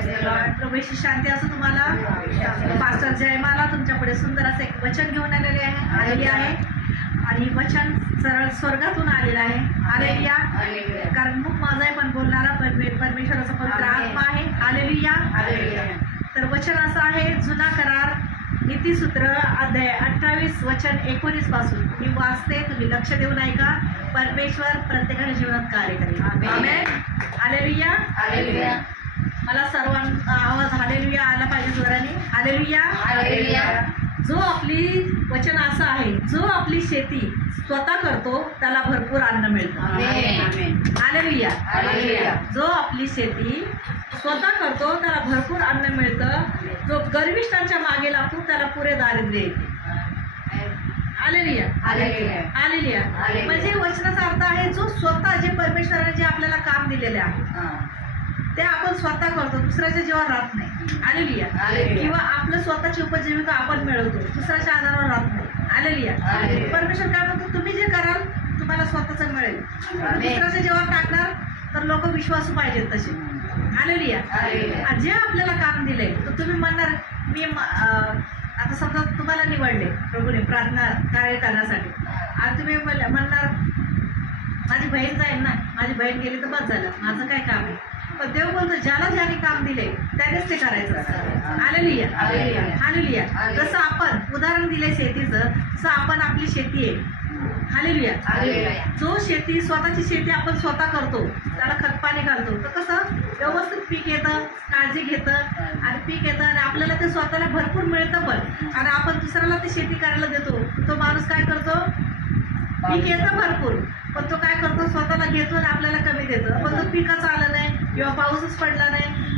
प्रभूची शांती असो तुम्हाला। पास्टर जयमाला तुमच्या पुढे सुंदर असं एक वचन घेऊन आलेली आहे आणि वचन सरळ स्वर्गातून आलेलं आहे। हालेलुया। कारण मुख माझा आहे पण बोलणारा परमेश्वराचा पवित्र आत्मा आहे। हालेलुया। तर वचन असं आहे, जुना करार नीतिसूत्र अध्याय 28 वचन 19 पासून मी वाचते, तुम्ही लक्ष देऊन ऐका। परमेश्वर प्रत्येकाच्या जीवनात कार्य करेल। आमेन। हालेलुया। हालेलुया। मला सर्वांना आवाज हालेलुया आला पाहिजे जोराने। हालेलुया। हालेलुया। जो आपली वचन असं आहे, जो आपली शेती स्वतः करतो त्याला भरपूर अन्न मिळतं। हालेलुया। हालेलुया। जो आपली शेती स्वतः करतो त्याला भरपूर अन्न मिळतं। जो गर्विष्ठांच्या मागे लागतो त्याला पुरे दारिद्र्य येते। हालेलुया। हालेलुया। हालेलुया। म्हणजे वचनाचा अर्थ आहे, जो स्वतः जे परमेश्वराने जे आपल्याला काम दिलेले आहे ते आपण स्वतः करतो, दुसऱ्याच्या जीवावर राहत नाही। हालेलुया। किंवा आपलं स्वतःची उपजीविका आपण मिळवतो, दुसऱ्याच्या आधारावर राहत नाही। हालेलुया। परमेश्वर काय म्हणतो, तुम्ही जे कराल तुम्हाला स्वतःच मिळेल। दुसऱ्याच्या जीवावर टाकणार तर लोक विश्वासू पाहिजेत तसे। हालेलुया। जे आपल्याला काम दिलंय तर तुम्ही म्हणणार, मी आता समजा तुम्हाला निवडले प्रभूने प्रार्थना कार्य करण्यासाठी, आणि तुम्ही म्हणणार माझी बहीण जाईल ना, माझी बहीण गेली तर बस झालं, माझं काय काम आहे। पण देव बोलतो, ज्याला ज्याने काम दिले त्यानेच ते करायचं। हालेलुया। हालेलुया। जसं आपण उदाहरण दिले शेतीचं, तसं आपण आपली शेती आहे। हालेलुया। जो शेती स्वतःची शेती आपण स्वतः करतो त्याला खतपाणी घालतो तर कसं व्यवस्थित पीक येतं, काळजी घेतं आणि पीक येतं आणि आपल्याला ते स्वतःला भरपूर मिळतं पण, आणि आपण दुसऱ्याला ते शेती करायला देतो। तो माणूस काय करतो, पीक येतं भरपूर पण तो काय करतो, स्वतःला घेतो आणि आपल्याला कमी देतो। पण तो पिकाचं आलं नाही किंवा पाऊसच पडला नाही,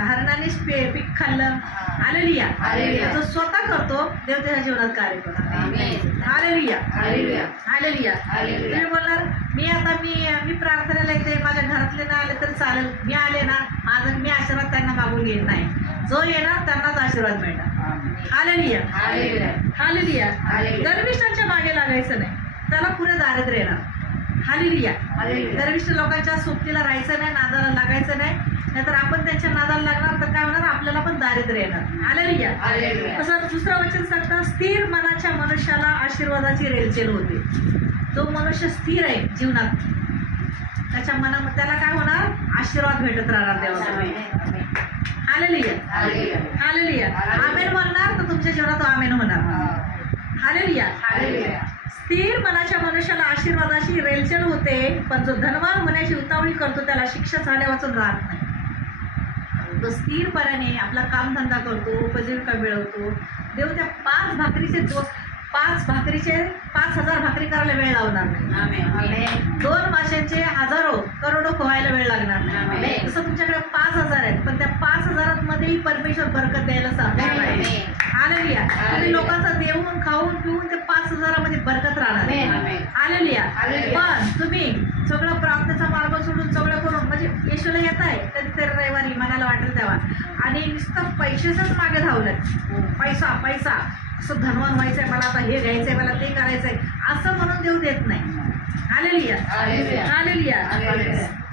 हरणानेच पीक खाल्लं। हालेलुया। जो स्वतः करतो देव त्याच्या जीवनात कार्य करतो। हालेलुया। हालेलुया। तुम्ही बोलणार, मी प्रार्थनेला येते, माझ्या घरातले ना आले तरी चालेल, मी आले ना मी आशीर्वाद त्यांना मागून घेत नाही, जो येणार त्यांनाच आशीर्वाद मिळणार। हालेलुया। हालेलुया। गर्विष्ठांच्या मागे लागायचं नाही, त्याला पुरे दारिद्र्य येणार। हालेलुया। गर्विष्ठ लोकांच्या सोबतीला राहायचं नाही, नादाला लागायचं नाही, नाहीतर आपण त्यांच्या नादाला लागणार तर काय होणार, आपल्याला पण दारिद्र्य येणार। हालेलुया। तसं दुसरं वचन सांगतं, स्थिर मनाच्या मनुष्याला आशीर्वादाची रेलचेल होते। जो मनुष्य स्थिर आहे जीवनात, त्याच्या मनामध्ये त्याला काय होणार, आशीर्वाद भेटत राहणार देवाकडून। हालेलुया। हालेलुया। आमेन म्हणणार तर तुमच्या जीवनात आमेन होणार। हालेलुया। स्थिर मनाच्या मनुष्याला आशीर्वादाची रेलचेल होते, पण जो धनवान होण्याची उतावळी करतो त्याला शिक्षा झाल्या वाचून राहत नाही। तो स्थिरपणाने आपला कामधंदा करतो, उपजीविका मिळवतो, देव त्या 5 भाकरीचे 5,000 भाकरी करायला वेळ लावणार नाही। 2 माशांचे हजारो करोडो खवायला वेळ लागणार नाही। तसं तुमच्याकडे 5,000 आहेत पण त्या 5,000 मध्येही परमेश्वर बरकत द्यायला सांगणार नाही। हालेलुया। तुम्ही लोकांचा देऊन खाऊन पिऊन ते 5,000 मध्ये बरकत राहणार। हालेलुया। पण तुम्ही सगळं प्रार्थनेचा मार्ग सोडून सगळं करून म्हणजे येशूला येत आहे कधीतरी रविवारी मनाला वाटेल तेव्हा, आणि नुसतं पैशाचंच मागे धावलं, पैसा पैसा, असं धनवान व्हायचंय, मला आता हे घ्यायचंय, मला ते करायचंय असं म्हणून देव देत नाही। हालेलुया। हालेलुया।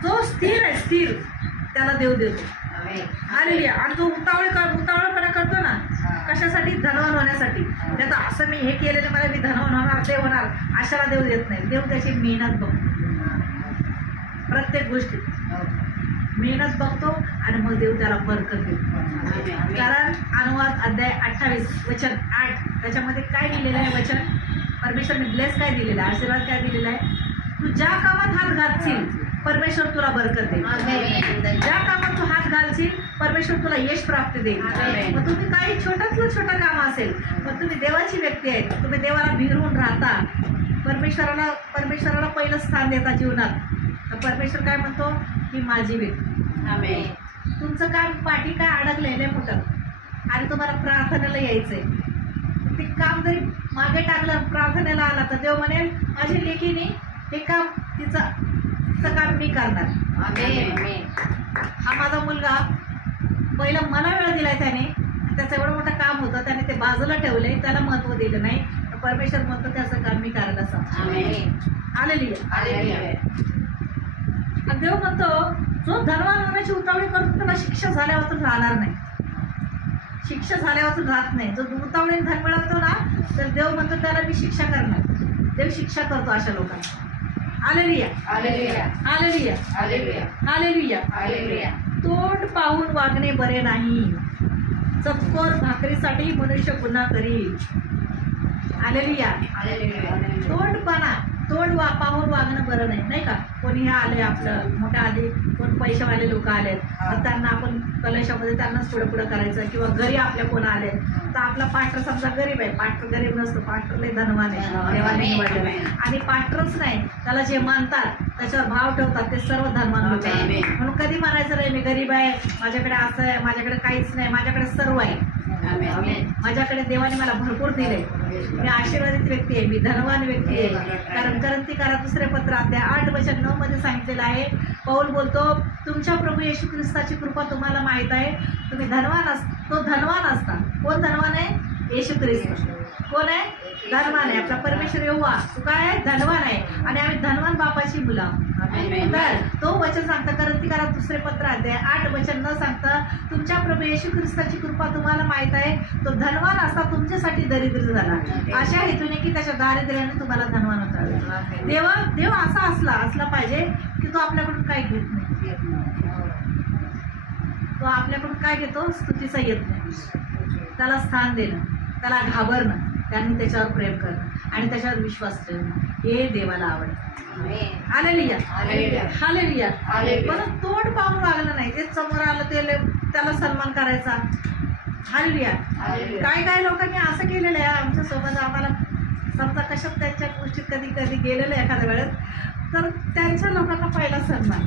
जो स्थिर आहे, स्थिर त्याला देव देतो। हालेलुया। आणि जो उतावळपणा करतो ना, कशासाठी, धनवान होण्यासाठी, त्याचा असं मी हे केलेलं मला मी धनवान होणार ते होणार अशाला देव देत नाही। देव त्याची मेहनत बघतो, प्रत्येक गोष्टीत मेहनत बघतो आणि मग देव त्याला बरकत देतो। कारण अनुवाद अध्याय 28 वचन 8 त्याच्यामध्ये काय दिलेलं आहे वचन, परमेश्वरने ब्लेस काय दिलेलं आहे, आशीर्वाद काय दिलेला आहे, तू ज्या कामात हात घालशील परमेश्वर तुला बरकत देईल। ज्या कामात तू हात घालशील परमेश्वर तुला यश प्राप्ती देईल। मग तुम्ही काही छोटातलं छोटं काम असेल पण तुम्ही देवाची व्यक्ती आहे, तुम्ही देवाला भिरून राहता, परमेश्वराला पहिलं स्थान देता जीवनात, तर परमेश्वर काय म्हणतो, ही माझी व्यक्ती। तुमचं काम पाठी काय अडकलेलं आहे मोठं आणि तुम्हाला प्रार्थनेला यायचंय, ते काम जरी मागे टाकलं प्रार्थनेला आला तर देव म्हणेल माझी लेकीने हे काम तिचं काम मी करणार। हा माझा मुलगा पहिला मला वेळ दिलाय त्याने, त्याचं एवढं मोठं काम होतं त्याने ते बाजूला ठेवले, त्याला महत्त्व दिलं नाही, तर परमेश्वर म्हणतो त्याचं काम मी करायला सांग। हालेलुया। देव म्हणतो जो धनवान होण्याची उतावळी करतो त्याला शिक्षा झाल्यावर तर राहणार नाही, शिक्षा झाल्यावर तर राहत नाही. जो उतावळीने धन मिळवतो ना तर देव म्हणतो त्याला मी शिक्षा करणार. देव शिक्षा करतो अशा लोकांना. Hallelujah, hallelujah, hallelujah, hallelujah, hallelujah. Hallelujah. तोंड पाहून वागणे बरे नाही, चतकोर भाकरीसाठी मनुष्य गुन्हा करील. हालेलुया. तोंड पाहून वागणं बरं नाही, नाही का. कोणी हे आले आपलं मोठ्या आधी कोण पैशावाले लोक आलेत तर त्यांना आपण कलशामध्ये त्यांनाच पुढं पुढं करायचं, किंवा घरी आपल्या कोण आले तर आपला पास्टर समजा गरीब आहे, पास्टर गरीब नसतो, पास्टर लय धनवान आहे, देवाने निवडलेलं आहे. आणि पास्टरच नाही, त्याला जे मानतात त्याच्यावर भाव ठेवतात ते सर्व धनवान लोक आहेत. म्हणून कधी म्हणायचं नाही मी गरीब आहे, माझ्याकडे असं आहे, माझ्याकडे काहीच नाही, माझ्याकडे सर्व आहे. माझ्याकडे देवाने मला भरपूर दिले, मी आशीर्वादित व्यक्ती आहे, मी धनवान व्यक्ती आहे. कारण ग्रंथीकारात 2 पत्र अध्याय 8:9 मध्ये सांगितलेलं आहे. पौल बोलतो तुमच्या प्रभू येशू ख्रिस्ताची कृपा तुम्हाला माहित आहे, तुम्ही तो धनवान असता. कोण धनवान आहे? येशू ख्रिस्त. कोण आहे? धनवान आहे. आपला परमेश्वर यहोवा तू काय आहे? धनवान आहे. आणि आम्ही धनवान बापाची मुलं. तर तो वचन सांगता ग्रंथीकारात 2 पत्र अध्याय 8 न सांगता तुमच्या प्रभू येशू ख्रिस्ताची कृपा तुम्हाला माहित आहे, तो धनवान असता तुमच्यासाठी दरिद्र झाला, अशा हेतूने की त्याच्या दारिद्र्याने तुम्हाला धनवान होता. देव असा असला पाहिजे की तो आपल्याकडून काय घेत नाही. तो आपल्याकडून काय घेतो? स्तुतीचा येत नाही. त्याला स्थान देणं, त्याला घाबरणं, त्यांनी त्याच्यावर प्रेम करणं आणि त्याच्यावर विश्वास ठेवणं हे देवाला आवडतं. Hallelujah, hallelujah. पण तोंड पाहून वागलं नाही, ते समोर आलं ते त्याला सन्मान करायचा. हालेलुया. काय लोकांनी असं केलेलं आहे आमच्या सोबत. आम्हाला समजा कशात त्यांच्या गोष्टीत कधी कधी गेलेलं आहे एखाद्या वेळेस, तर त्यांच्या लोकांना पहिला सन्मान,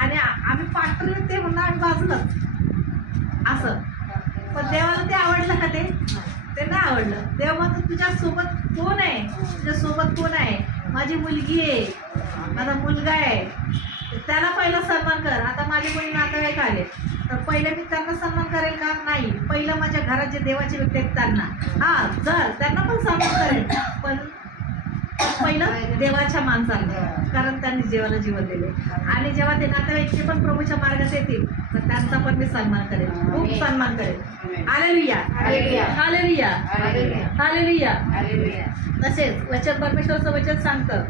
आणि आम्ही पास्टर ते म्हणणार आम्ही बाजूलाच असं. पण देवाला ते आवडलं का? ते नाही आवडलं. देव म्हणतो तुझ्या सोबत कोण आहे? तुझ्या सोबत कोण आहे? माझी मुलगी आहे, माझा मुलगा आहे, त्याला पहिला सन्मान कर. आता माझे कोणी नातेवाईक आले तर पहिले मी त्यांना सन्मान करेल का? नाही. पहिलं माझ्या घरात जे देवाचे व्यक्ती आहेत त्यांना जर त्यांना पण सन्मान करेल, पण पहिलं देवाच्या माणसाला, कारण त्यांनी देवाला जीवन दिले. आणि जेव्हा ते नातेवाईक पण प्रभूच्या मार्गात येतील तर त्यांचा पण मी सन्मान करेल, खूप सन्मान करेल. Hallelujah, hallelujah, hallelujah. तसेच वचन परमेश्वराचं वचन सांगतं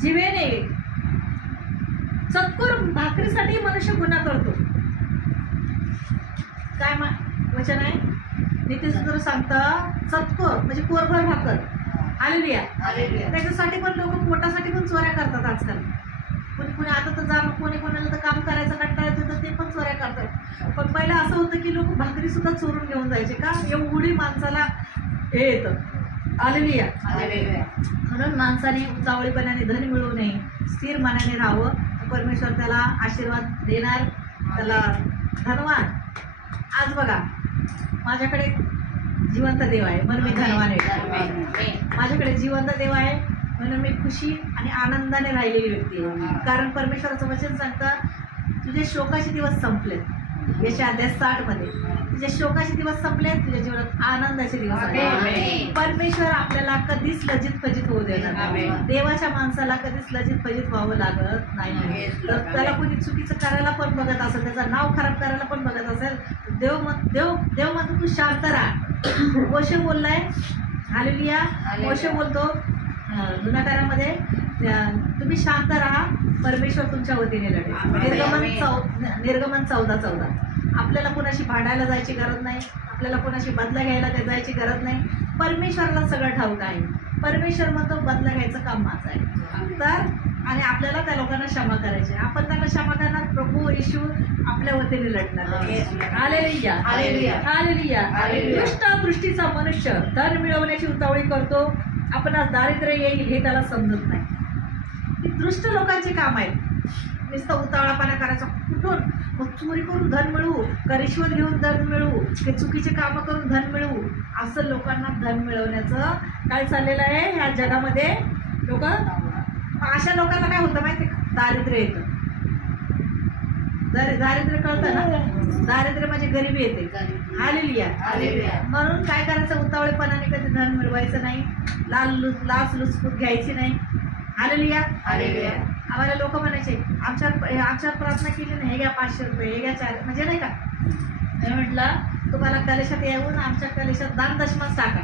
जीवेने चतकोर भाकरीसाठी मनुष्य गुन्हा करतो. काय वचन आहे? नीतिसूत्र सांगतं चतकोर म्हणजे कोरभर भाकर. हालेलुया. त्याच्यासाठी पण लोक पोटासाठी पण चोऱ्या करतात आजकाल. कोणी आता तर जाणं कोणाला तर काम करायचं कंटाळा येतो तर ते पण चोऱ्या करतात. पण पहिलं असं होतं की लोक भाकरी सुद्धा चोरून घेऊन जायचे का? एवढी माणसाला हे येतं. हालेलुया. म्हणून माणसाने उतावळीपणाने धन मिळवू नये, स्थिर मनाने राहावं. परमेश्वर त्याला आशीर्वाद देणार, त्याला धनवान. आज बघा माझ्याकडे जिवंत देव आहे म्हणून मी धनवान आहे. माझ्याकडे जिवंत देव आहे म्हणून मी खुशी आणि आनंदाने राहिलेली व्यक्ती आहे. कारण परमेश्वराचं वचन सांगतं तुझे शोकाचे दिवस संपले. यशा अध्याय 60 मध्ये तुझे शोकाचे दिवस संपले, तुझ्या जीवनात आनंदाचे दिवस आले. परमेश्वर आपल्याला कधीच लज्जित फजित होऊ देणार नाही. देवाच्या माणसाला कधीच लज्जित फजित व्हावं लागत नाही. तर त्याला कोणी चुकीचं करायला पण बघत असेल, त्याचं नाव खराब करायला पण बघत असेल, देव म्हणतो तू शांत राहा. मोशे बोललाय. हालेलुया. मोशे बोलतो गुन्हाकारामध्ये तुम्ही शांत राहा, परमेश्वर तुमच्या वतीने लढेल. निर्गमन 14:14. आपल्याला कोणाशी भांडायला जायची गरज नाही, आपल्याला कोणाशी बदला घ्यायला जायची गरज नाही. परमेश्वराला सगळं ठाऊक आहे. परमेश्वर म्हणतो बदला घ्यायचं काम माझं आहे. तर आणि आपल्याला त्या लोकांना क्षमा करायची, आपण त्यांना क्षमा करणार, प्रभू येशू आपल्या वतीने लढणार. Hallelujah, hallelujah. दुष्ट दृष्टीचा मनुष्य धन मिळवण्याची उतावळी करतो, आपणास दारिद्र्य येईल हे त्याला समजत नाही. ही दृष्ट लोकांचे काम आहे. नुसतं उतावळापणा करायचा. कुठून? मग चोरी करून धन मिळवू का, रिश्वत घेऊन धन मिळवू, की चुकीचे कामं करून धन मिळवू, असं लोकांना धन मिळवण्याचं काय चाललेलं आहे ह्या जगामध्ये. लोक अशा लोकांना काय होतं माहिती? दारिद्र्य येतं. दारिद्र्य कळतं ना? दारिद्र्य म्हणजे गरिबी येते. हालेलुया. म्हणून काय करायचं? उतावळेपणाने कधी धन मिळवायचं नाही, लाच लुचपूत घ्यायची नाही. हालेलुया, आम्हाला लोक म्हणायचे आमच्यावर प्रार्थना केली ना, हे घ्या 500 रुपये, हे घ्या 4, म्हणजे नाही का. मी म्हटलं तुम्हाला कलेशात येऊन आमच्या कलेशात दान दशमाच टाका,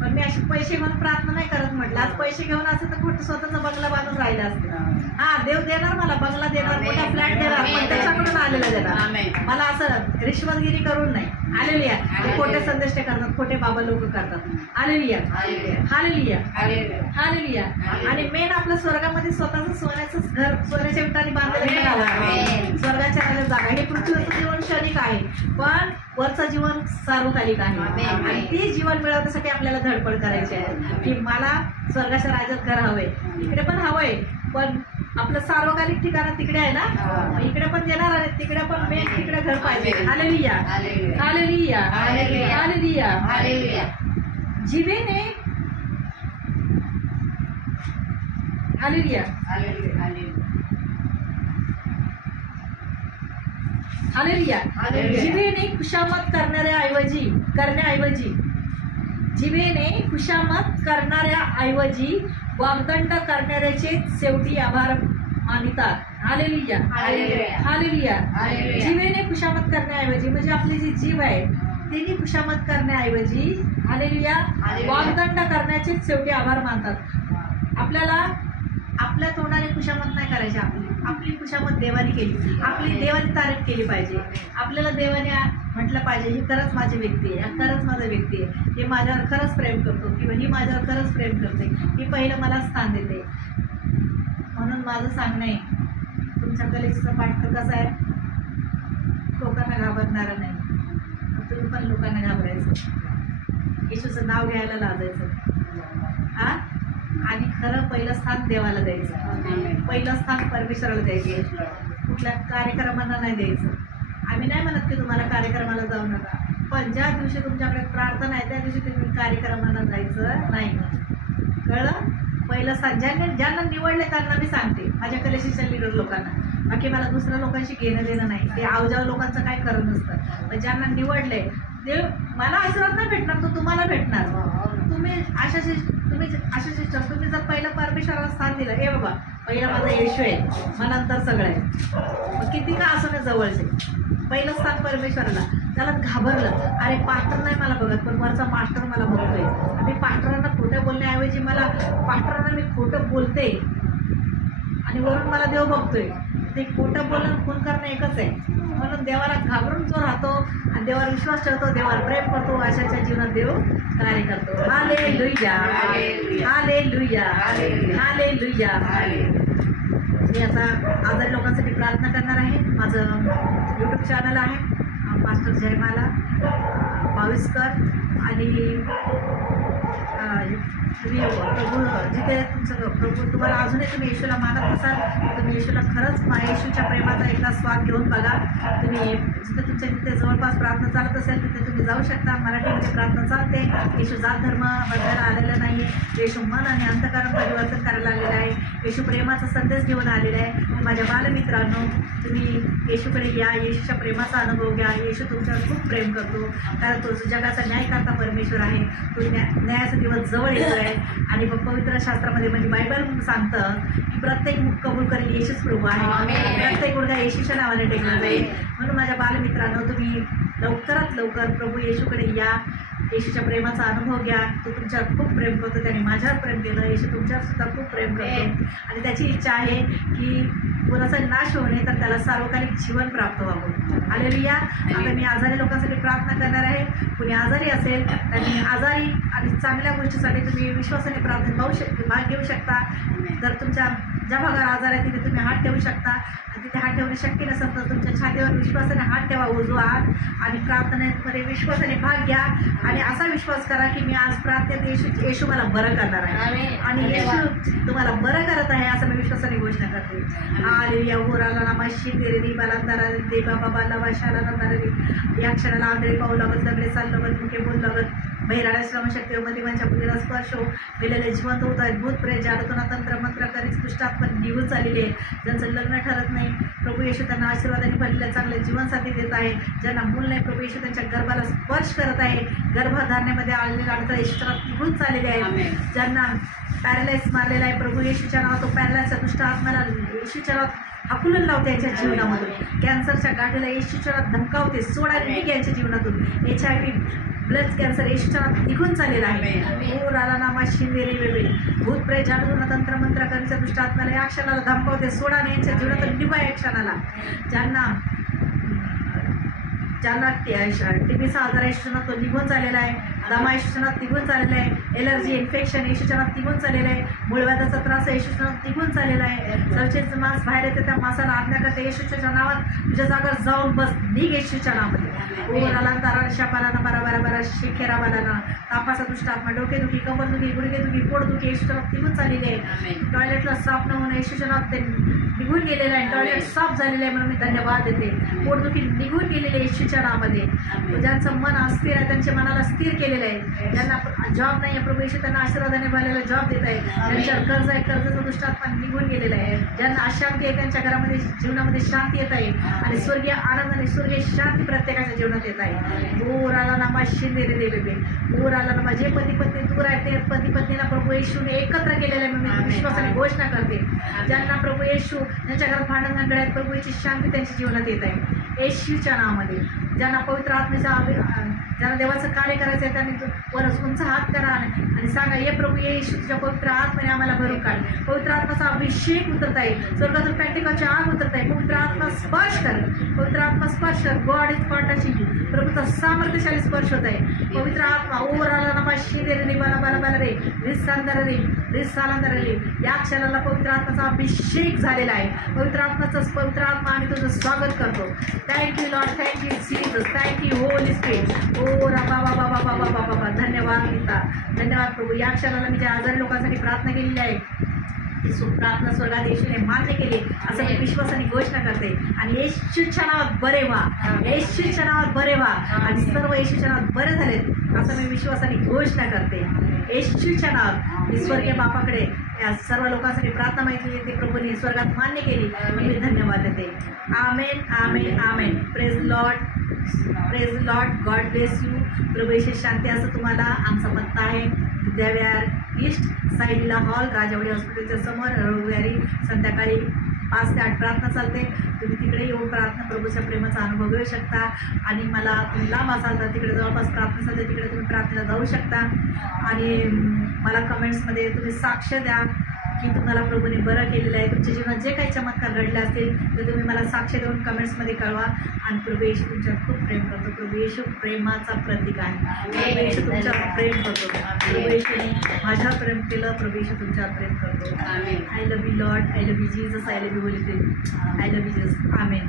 पण मी अशी पैसे घेऊन प्रार्थना नाही करत. म्हटलं आज पैसे घेऊन असं तर कुठं स्वतःचा बंगला बांधून राहिला असतं. हा, देव देणार मला बंगला देणार, मोठा फ्लॅट देणार, पण त्याच्याकडून आलेला देणार. मला असं रिश्वतगिरी करून नाही. आलेली आहे. खोटे संदेश ते करतात, खोटे बाबा लोक करतात. आलेली आहे. Hallelujah, hallelujah. आणि मेन आपलं स्वर्गामध्ये स्वतःचं सोन्याचं घर, सोन्याच्या विटाने बांधलेलं घर आहे. स्वर्गाच्या राजा जागा. हे पृथ्वीवरचं जीवन क्षणिक आहे, पण वरचं जीवन सार्वकालिक आहे. आणि ते जीवन मिळवण्यासाठी आपल्याला धडपड करायची आहे की मला स्वर्गाच्या राज्यात घर हवंय. इकडे पण हवंय, पण आपलं सार्वकालिक ठिकाण तिकडे आहे ना, इकडे पण देणार आणि तिकडे पण मेन तिकडे घर पाहिजे. Hallelujah, hallelujah, hallelujah, hallelujah. जिभेने हालेलुया, हालेलुया. जिभेने खुशामत करण्याऐवजी जिभेने खुशामत करणाऱ्याऐवजी वाग्दंड करणाऱ्याचे शेवटी आभार मानितात. Hallelujah, hallelujah. जिभेने खुशामत करण्याऐवजी म्हणजे आपली जी जीभ आहे तिने खुशामत करण्याऐवजी हालेलुया वाग्दंड करण्याचे शेवटी आभार मानतात. आपल्याला आपल्या तोंडाने खुशामत नाही करायची. आपली खुशामत देवाने केली, आपली देवाने तारीफ केली पाहिजे. आपल्याला देवाने म्हटलं पाहिजे ही खरंच माझी व्यक्ती आहे, खरंच माझा व्यक्ती आहे, हे माझ्यावर खरंच प्रेम करतो किंवा ही माझ्यावर खरंच प्रेम करते, ही पहिलं मला स्थान देते. म्हणून माझं सांगणं आहे, तुमच्या कलेचा पाठ कसा आहे, लोकांना घाबरणारा नाही. तुम्ही पण लोकांना घाबरायचं, येशूचं नाव घ्यायला लाजायचं. हा, आणि खरं पहिलं स्थान देवाला द्यायचं, पहिलं स्थान परमेश्वराला द्यायचं, कुठल्या कार्यक्रमांना नाही द्यायचं. आम्ही नाही म्हणत की तुम्हाला कार्यक्रमाला जाऊ नका, पण ज्या दिवशी तुमच्याकडे प्रार्थना आहे त्या दिवशी तुम्ही कार्यक्रमांना जायचं नाही. कळलं? पहिलं स्थान ज्यांना निवडले त्यांना मी सांगते, माझ्या कलेशीच्या लीडर लोकांना. बाकी मला दुसऱ्या लोकांशी घेणं देणं नाही, ते आवजाव लोकांचं काय करत नसतं. पण ज्यांना निवडले ते मला आशीर्वाद नाही भेटणार, तो तुम्हाला भेटणार. तुम्ही तुम्ही जर पहिलं परमेश्वराला स्थान दिलं, हे बाबा पहिला माझा येशू आहे, मग नंतर सगळं आहे, मग किती का असं नाही जवळचे, पहिलं स्थान परमेश्वराला. त्याला घाबरलं, अरे पास्टर नाही मला बघत, पण वरचा मास्टर मला बघतोय. आणि पास्टरांना खोटं बोलण्याऐवजी पास्टरांना मी खोटं बोलते आणि वरून मला देव बघतोय. ते खोटं बोलणं खून करणं एकच आहे. म्हणून देवाला घाबरून जो राहतो आणि देवावर विश्वास ठेवतो, देवावर प्रेम करतो, अशाच्या जीवनात देव कार्य करतो. Hallelujah, hallelujah, hallelujah. मी आता आजारी लोकांसाठी प्रार्थना करणार आहे. माझं यूट्यूब चॅनल आहे पास्टर जयमाला बाविस्कर. आणि तुम्ही प्रभू जिथे प्रभू तुम्हाला अजूनही तुम्ही येशूला मानत असाल, तुम्ही येशूला खरंच येशूच्या प्रेमाचा एकदा स्वाद घेऊन बघा. तुम्ही जिथे तुमच्या तिथे जवळपास प्रार्थना चालत असेल तिथे तुम्ही जाऊ शकता. मराठीमध्ये प्रार्थना चालते. येशू जात धर्म बदलायला आलेला नाही, येशू मन आणि अंतःकरण परिवर्तन करायला आलेलं आहे. येशू प्रेमाचा संदेश घेऊन आलेला आहे. माझ्या बालमित्रांनो, तुम्ही येशूकडे या, येशूच्या प्रेमाचा अनुभव घ्या. येशू तुमच्यावर खूप प्रेम करतो, कारण तो जगाचा न्याय करता परमेश्वर आहे. तो न्यायाचा दिवस जवळ येतो आहे. आणि पवित्र शास्त्रामध्ये म्हणजे बायबल सांगतं की प्रत्येक मुख कबूल करेल येशूच प्रभू आहे, प्रत्येक गुडघा येशूच्या नावाने टेकला जाईल. म्हणून माझ्या बालमित्रांनो, तुम्ही लवकरात लवकर प्रभू येशूकडे या, येशूच्या प्रेमाचा अनुभव घ्या. तो तुमच्यावर खूप प्रेम करतो, त्याने माझ्यावर प्रेम केलं, येशू तुमच्यावर सुद्धा खूप प्रेम करतो. आणि त्याची इच्छा आहे की कोणाचा नाश होऊ नये, तर त्याला सार्वकालिक जीवन प्राप्त व्हावं. हालेलुया. आता मी आजारी लोकांसाठी प्रार्थना करणार आहे. कुणी आजारी असेल त्यांनी आजारी आणि चांगल्या गोष्टीसाठी तुम्ही विश्वासाने प्रार्थना भाग घेऊ शकता. जर तुमच्या ज्या भागात आजार आहे तिथे तुम्ही हात ठेवू शकता. आणि तिथे हात ठेवणे शक्य नसेल तर तुमच्या छातीवर विश्वासाने हात ठेवा, उजवा हात, आणि प्रार्थनेमध्ये विश्वासाने भाग घ्या. आणि असा विश्वास करा की मी आज प्रार्थनेत येशू मला बरं करणार आहे आणि येशू तुम्हाला बरं करत आहे, असं मी विश्वासाने घोषणा करते. हालेलुया. होराला नामाशी तेरेनी बालांतारा देवा बाबाला वाशाला नंदारे. या क्षणाला आंधळे पाहू लागत, लंगडे चालू लागत, मुके बोलू लागत, बहिराळ्या श्रमशक्ती मध्यमांच्या बुद्धीला स्पर्श हो, मेलेले जिवंत होत आहेत, भूत प्रेत जाडतोना तंत्र मंत्र करीत दुष्टात्मा निघून चाललेली आहे, ज्यांचं लग्न ठरत नाही प्रभू येशू त्यांना आशीर्वादाने भरलेल्या चांगले जीवनसाथी देत आहे, ज्यांना मूल नाही प्रभू येशू त्यांच्या गर्भाला स्पर्श करत आहे, गर्भधारणेमध्ये आलेले अडथळे येशूच्या निघून चाललेले आहेत, ज्यांना पॅरालाइज मारलेला आहे प्रभू येशूच्या नावात तो पॅरालाइजचा दुष्ट आत्म्याला येशूच्या नावात हाकलून लावते यांच्या जीवनामधून, कॅन्सरच्या गाठीला येशूच्या नावात धमकावते, सोडायला निघे यांच्या जीवनातून, HIV ब्लड कॅन्सर येशूच्या नावात निघून चाललेला आहे, ओ राला नामा शिंदे रे बेबे भूत प्रेत जादूना तंत्र मंत्र करीच्या दुष्ट आत्म्याला या क्षणाला धमकावते, सोडाने यांच्या जीवनातून निघा या क्षणाला, ज्यांना TB चा आजार येशूच्या तो निघून चाललेला आहे, दमा येशूच्या निघून चाललेला आहे, एलर्जी इन्फेक्शन येशूच्या निघून चाललेलं आहे, मूळव्याधाचा त्रास येशूच्या निघून चाललेला आहे, शौचेचं मांस बाहेर येते त्या मांसाला आज्ञा करते येशूच्या नावात तुझ्या जागा जाऊन बस निघ येशूच्या नावामध्ये, ओ रालांतारा शापालाना बरा बरा शेखेरा बालाना तापाचा दुष्ट आत्मा डोकेदुखी कंबरदुखी गुडघेदुखी पोटदुखी येशूच्या निघून चाललेली आहे, टॉयलेटला साफ न होणं येशूच्या नावात ते निघून गेलेलं आहे, टॉयलेट साफ झालेलं आहे म्हणून मी धन्यवाद देते, पोटदुखी निघून गेलेले येशूच्या नावामध्ये, ज्यांचं मन अस्थिर आहे त्यांच्या मनाला स्थिर केलेलं आहे, ज्यांना जॉब नाही आहे प्रभू येशू त्यांना आशीर्वादाने भरलेला जॉब देत आहे, त्यांच्यावर कर्ज आहे कर्जाचा दुष्टात्मा निघून गेलेला आहे, ज्यांना अशांती आहे त्यांच्या घरामध्ये जीवनामध्ये शांती येत आहे आणि स्वर्गीय आनंद आणि स्वर्गीय शांती प्रत्येकाच्या जीवनात येत आहे, ओ राला नामा शिंदे रे बेबे ओ राला नामा जे पती पत्नी दूर आहे ते पती पत्नीला प्रभू येशूने एकत्र केलेलं आहे म्हणून मी विश्वासाने घोषणा करते, ज्यांना प्रभू येशू ज्यांच्या घरात भांडण भांडण आहेत प्रभू याची शांती त्यांच्या जीवनात येत आहे येशूच्या नावामध्ये, ज्यांना पवित्र आत्म्याचा ज्यांना देवाचं कार्य करायचं आहे त्यांनी वरच उंच हात करा आणि सांगा ये प्रभू येशू तुझ्या पवित्र आत्म्याने आम्हाला भरून काढ, पवित्र आत्माचा अभिषेक उतरत आहे, स्वर्गातून पेंटिकलची आग उतरत आहे, पवित्र आत्मा स्पर्श कर, पवित्र आत्मा स्पर्श कर, गॉड इज कॉन्टॅक्टिंग यू, प्रभूचा सामर्थ्यशाली स्पर्श होत आहे, पवित्र आत्मा ओर आला ना शिंदे रे बाला बाला बाला रे रिसांदर रे या क्षणाला पवित्र आत्माचा अभिषेक झालेला आहे, पवित्र आत्मा आम्ही तुझं स्वागत करतो, thank you Lord, thank you Jesus, thank you Holy Spirit, ओ राबा बाबा बाबा बाबा बाबा धन्यवाद गीता, धन्यवाद प्रभू, या क्षणाला मी ज्या आजारी लोकांसाठी प्रार्थना केलेली आहे ती प्रार्थना स्वर्गात येशूने मान्य केली असं मी विश्वासाने घोषणा करते आणि येशूच्या नावात बरे व्हा, येशूच्या नावात बरे व्हा आणि सर्व येशूच्या नावात बरे झालेत असं मी विश्वासाने घोषणा करते, येशूच्या नावात मी स्वर्गीय बापाकडे या सर्व लोकांसाठी प्रार्थना माहिती ते प्रभूने स्वर्गात मान्य केली म्हणून मी धन्यवाद देते, amen amen amen, praise Lord, God bless you, प्रभू येशू शांती असं तुम्हाला आमचा पत्ता आहे विद्याविहार ईस्ट साईडला हॉल राजावडी हॉस्पिटलच्या समोर, रविवारी संध्याकाळी 5 ते 8 प्रार्थना चालते, तुम्ही तिकडे येऊन प्रार्थना प्रभूच्या प्रेमाचा अनुभव घेऊ शकता आणि मला तुम्ही लांब असाल तर तिकडे जवळपास प्रार्थना चालते तिकडे तुम्ही प्रार्थनेला जाऊ शकता आणि मला कमेंट्समध्ये तुम्ही साक्ष द्या की तुम्हाला प्रभूने बरं केलेलं आहे, तुमच्या जीवनात जे काही चमत्कार घडले असतील ते तुम्ही मला साक्ष देऊन कमेंट्समध्ये कळवा आणि प्रभू येशू तुमच्यावर खूप प्रेम करतो, प्रभू येशू प्रेमाचा प्रतीक आहे, प्रभू येशू तुमच्यावर प्रेम करतो, प्रभू येशूने माझ्यावर प्रेम केलं, प्रभू येशू तुमच्यावर प्रेम करतो, I love you Lord, I love you Jesus, I love you Holy spirit, I love you Jesus, amen.